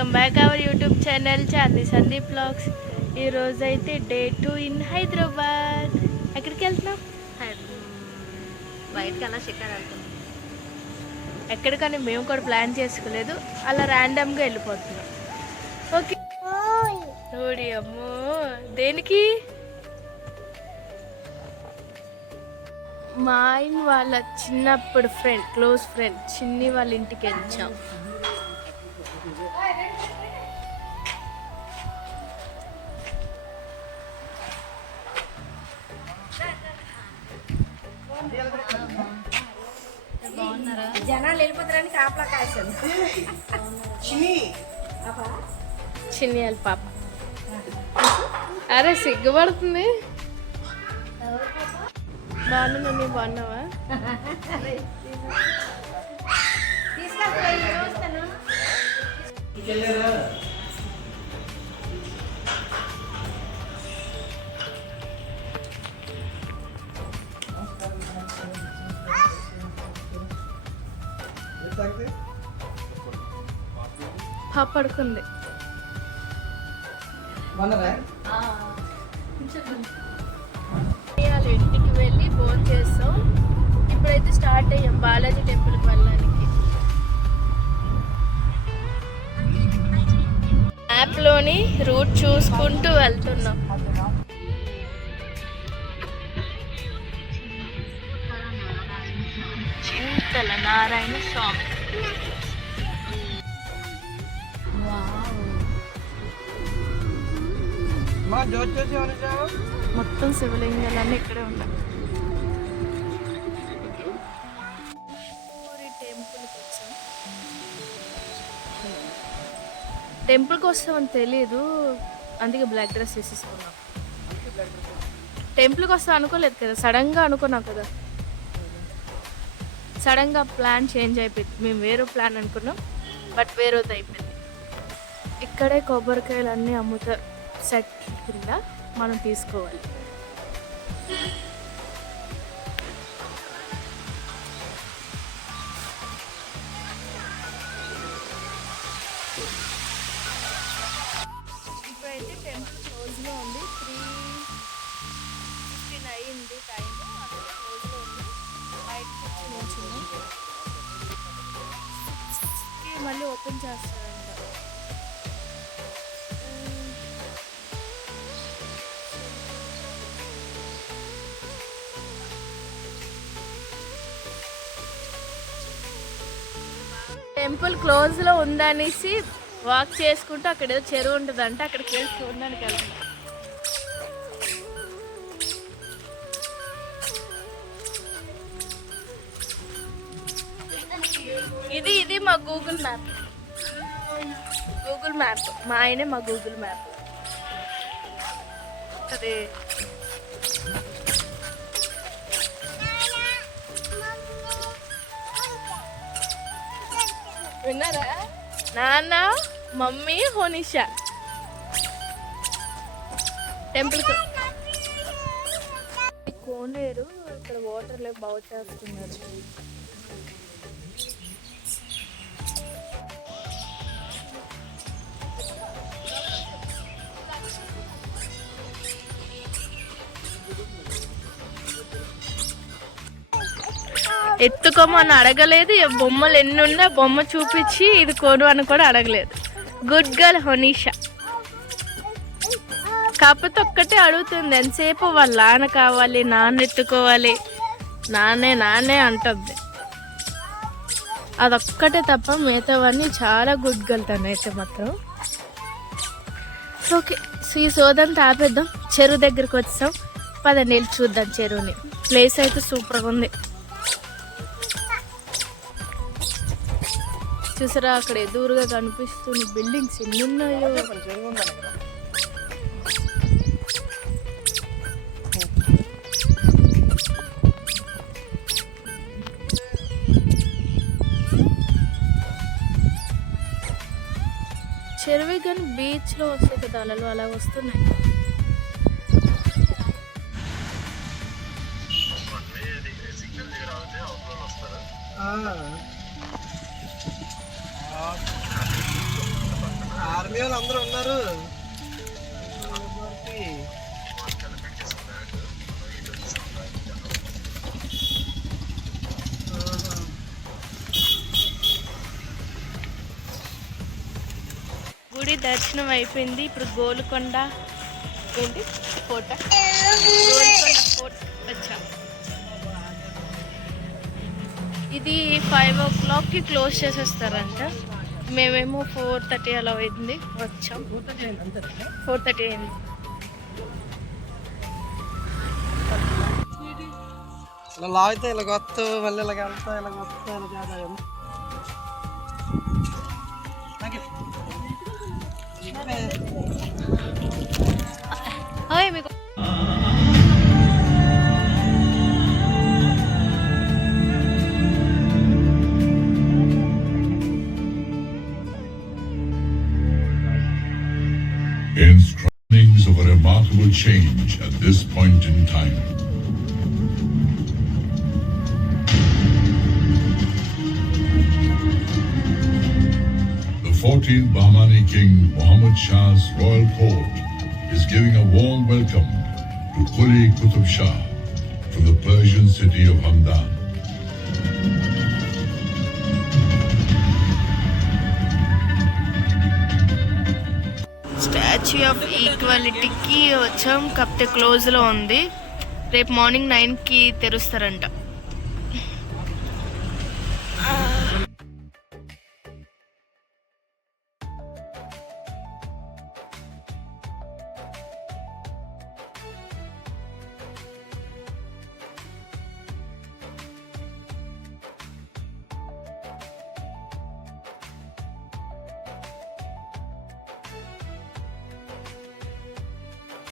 Welcome back our YouTube channel Chandi Sandeep blogs. ఈరోజు అయితే day 2 in Hyderabad. ఎక్కడికి వెళ్తున్నాం? బయటకి అలా షికార్ వెళ్తున్నాం. ఎక్కడికని మేము కూడా ప్లాన్ చేసుకోలేదు, అలా ర్యాండమ్గా వెళ్ళిపోతున్నాం. ఓకే ఓడి అమ్మో, దేనికి? మా ఆయన వాళ్ళ చిన్నప్పుడు ఫ్రెండ్, క్లోజ్ ఫ్రెండ్ చిన్ని వాళ్ళ ఇంటికి వెళ్ళాం. జనాలు వెళ్ళిపోతారని కాపలా కాశాను. చిన్ని వాళ్ళ పాప. అరే సిగ్గుపడుతుంది. బాగున్నా, నీ బాగున్నావా? పాప పడుకుంది. వాళ్ళ ఇంటికి వెళ్ళి ఫోన్ చేస్తాం. ఇప్పుడైతే స్టార్ట్ అయ్యాం బాలాజీ టెంపుల్కి వెళ్ళడానికి. యాప్లోని రూట్ చూసుకుంటూ వెళ్తున్నాం. చింతల నారాయణ స్వామి. మొత్తం శివలింగాలన్నీ ఇక్కడే ఉన్నాయి. టెంపుల్కి వస్తామని తెలీదు, అందుకే బ్లాక్ డ్రెస్ వేసేసుకున్నాం. టెంపుల్కి వస్తాం అనుకోలేదు కదా, సడన్గా అనుకున్నాం కదా. సడన్గా ప్లాన్ చేంజ్ అయిపోయింది. మేము వేరే ప్లాన్ అనుకున్నాం, బట్ వేరేది అయిపోయింది. ఇక్కడే కొబ్బరికాయలు అన్నీ అమ్ముతారు. సెట్ కింద మనం తీసుకోవాలి. ఇప్పుడైతే టెంపుల్ క్లోజ్లో ఉంది. 3:15 అయింది టైము. అక్కడ క్లోజ్లో ఉంది. బయటకు వచ్చింది. మళ్ళీ ఓపెన్ చేస్తారంట. టెంపుల్ క్లోజ్లో ఉందనేసి వాక్ చేసుకుంటూ అక్కడ ఏదో చెరువు ఉంటుందంట, అక్కడికి వెళ్ళి చూడడానికి వెళ్తాం. ఇది మా గూగుల్ మ్యాప్. మా ఆయనే మా గూగుల్ మ్యాప్. అదే విన్నారా? నాన్న, మమ్మీ, హోనిషా టెంపుల్ కోనేరు. ఇక్కడ వాటర్ లేక బాగు చేస్తున్నారు. ఎత్తుకోమని అడగలేదు. బొమ్మలు ఎన్ని ఉన్నా బొమ్మ చూపించి ఇది కొను అని కూడా అడగలేదు. Good girl Honisha. కాకపోతే ఒక్కటే అడుగుతుంది, ఎంతసేపు వాళ్ళ నాన్న కావాలి, నాన్న ఎత్తుకోవాలి, నాన్నే అంటుంది. అదొక్కటే తప్ప మిగతావన్నీ చాలా గుడ్ గర్ల్ తనైతే మాత్రం. ఓకే, ఈ సోదంతా ఆపేద్దాం. చెరువు దగ్గరికి వచ్చాం. పదండి వెళ్ళి చూద్దాం చెరువుని. ప్లేస్ అయితే సూపర్గా ఉంది. చూసారా, అక్కడ ఎదురుగా కనిపిస్తున్న బిల్డింగ్స్ ఎన్ని ఉన్నాయో. చెరువు కానీ బీచ్లో వస్తాయి కదా అలలు, అలా వస్తున్నాయి. ఆర్మీ వాళ్ళు అందరూ ఉన్నారు. గుడి దర్శనం అయిపోయింది. ఇప్పుడు గోల్కొండ ఏంటి కోట, గోల్కొండ కోట వచ్చాం. ఇది 5 o'clockకి క్లోజ్ చేసేస్తారంట. మేమేమో 4:30 అలా అయింది వచ్చాం. 4:30 అయింది. ఇలా లాగితే ఇలా కొత్త మళ్ళీ ఇలాగ వెళ్తా ఇలా కొత్త ఇలా చేద్దాం. మీకు Instructions of a remarkable change at this point in time. The 14th Bahmani King Muhammad Shah's royal court is giving a warm welcome to Quli Qutub Shah from the Persian city of Hamdan. Statue of ఈక్వాలిటీకి వచ్చాం. కాకపోతే క్లోజ్లో ఉంది. రేపు morning 9కి తెరుస్తారంట.